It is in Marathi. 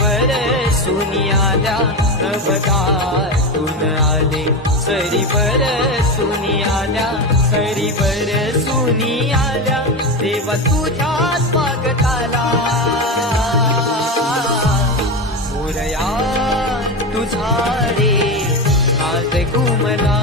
बरसूनी आल्या नवदातून आले सरी बरसूनी आल्या सरी बरसूनी आल्या देवा तुझ्या स्वागताला मोरया तुझा रे नाद घुमला